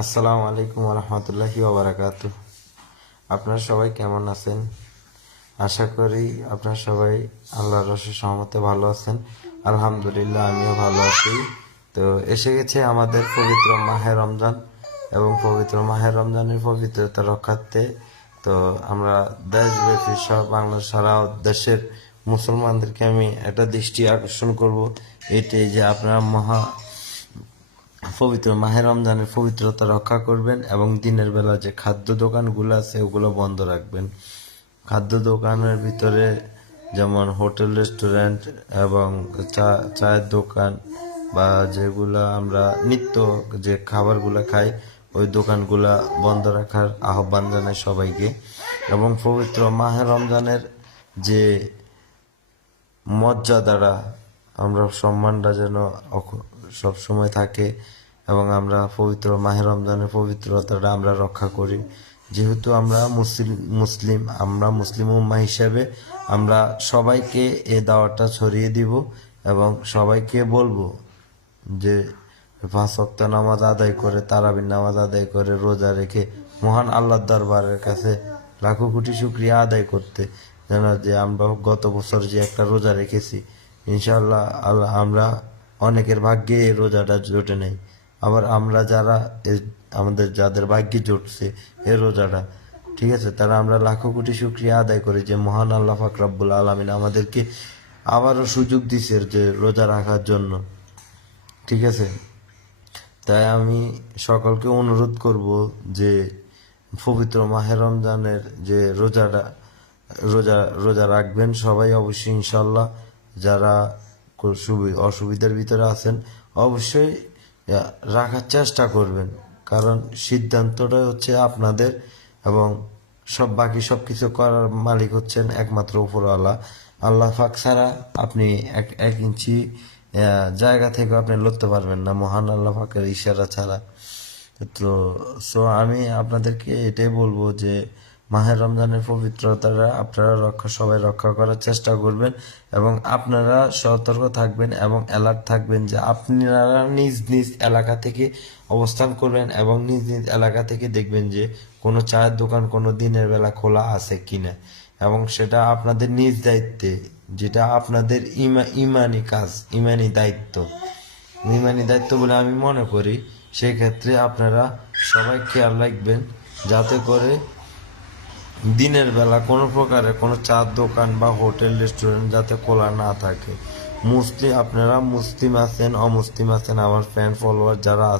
আসসালামু আলাইকুম রহমতুল্লাহি ওবারাকাতু। আপনারা সবাই কেমন আছেন? আশা করি আপনারা সবাই আল্লাহর রসের সহমতে ভালো আছেন। আলহামদুলিল্লাহ, আমিও ভালো আছি। তো এসে গেছে আমাদের পবিত্র মাহে রমজান, এবং পবিত্র মাহে রমজানের পবিত্রতা রক্ষার্থে তো আমরা দেশব্যাপী সব বাংলা সারা দেশের মুসলমানদেরকে আমি একটা দৃষ্টি আকর্ষণ করব, এটাই যে আপনারা পবিত্র মাহে রমজানের পবিত্রতা রক্ষা করবেন এবং দিনের বেলা যে খাদ্য দোকানগুলো আছে ওগুলো বন্ধ রাখবেন। খাদ্য দোকানের ভিতরে যেমন হোটেল, রেস্টুরেন্ট এবং চায়ের দোকান বা যেগুলা আমরা নিত্য যে খাবারগুলো খাই ওই দোকানগুলা বন্ধ রাখার আহ্বান জানাই সবাইকে। এবং পবিত্র মাহে রমজানের যে মর্যাদাটা, আমরা সম্মানটা যেন সব সময় থাকে এবং আমরা পবিত্র মাহে রমজানের পবিত্রতাটা আমরা রক্ষা করি। যেহেতু আমরা মুসলিম উম্মাহ হিসাবে আমরা সবাইকে এই দাওয়াতটা ছড়িয়ে দিব এবং সবাইকে বলবো যে 5 ওয়াক্ত নামাজ আদায় করে, তারাবির নামাজ আদায় করে, রোজা রেখে মহান আল্লাহর দরবারের কাছে লাখো কোটি শুকরিয়া আদায় করতে, যেন যে আমরা গত বছর যে একটা রোজা রেখেছি, ইনশাআল্লাহ আমরা অনেকের ভাগ্যে এই রোজাটা জোটে নেই। আবার আমরা যারা আমাদের যাদের ভাগ্যে জুটছে এই রোজাটা, ঠিক আছে, তারা আমরা লাখো কোটি শুকরিয়া আদায় করি যে মহান আল্লাহ পাক রব্বুল আলামিন আমাদেরকে আবারও সুযোগ দিছে যে রোজা রাখার জন্য, ঠিক আছে। তাই আমি সকলকে অনুরোধ করব যে পবিত্র মাহে রমজানের যে রোজা রাখবেন সবাই অবশ্যই ইনশাল্লাহ। যারা অসুবিধার ভিতরে আছেন অবশ্যই রাখার চেষ্টা করবেন, কারণ সিদ্ধান্তটা হচ্ছে আপনাদের এবং বাকি সব কিছু করার মালিক হচ্ছেন একমাত্র উপরওয়ালা আল্লাহ পাক ছাড়া। আপনি এক ইঞ্চি জায়গা থেকে আপনি লড়তে পারবেন না মহান আল্লাহ পাকের ইশারা ছাড়া। তো আমি আপনাদেরকে এটাই বলবো যে মাহে রমজানের পবিত্রতাটা আপনারা সবাই রক্ষা করার চেষ্টা করবেন এবং আপনারা সতর্ক থাকবেন এবং অ্যালার্ট থাকবেন যে আপনারা নিজ নিজ এলাকা থেকে অবস্থান করবেন এবং নিজ নিজ এলাকা থেকে দেখবেন যে কোনো চায়ের দোকান কোনো দিনের বেলা খোলা আছে কিনা, এবং সেটা আপনাদের নিজ দায়িত্বে, যেটা আপনাদের ইমানি কাজ, ইমানি দায়িত্ব বলে আমি মনে করি। সেক্ষেত্রে আপনারা সবাই খেয়াল রাখবেন যাতে করে দিনের বেলা কোনো প্রকারের কোনো চার দোকান বা হোটেল, রেস্টুরেন্ট যাতে খোলা না থাকে। আপনারা মুসলিম আছেন, অমুসলিম আছেন, আমার ফ্যান ফলোয়ার যারা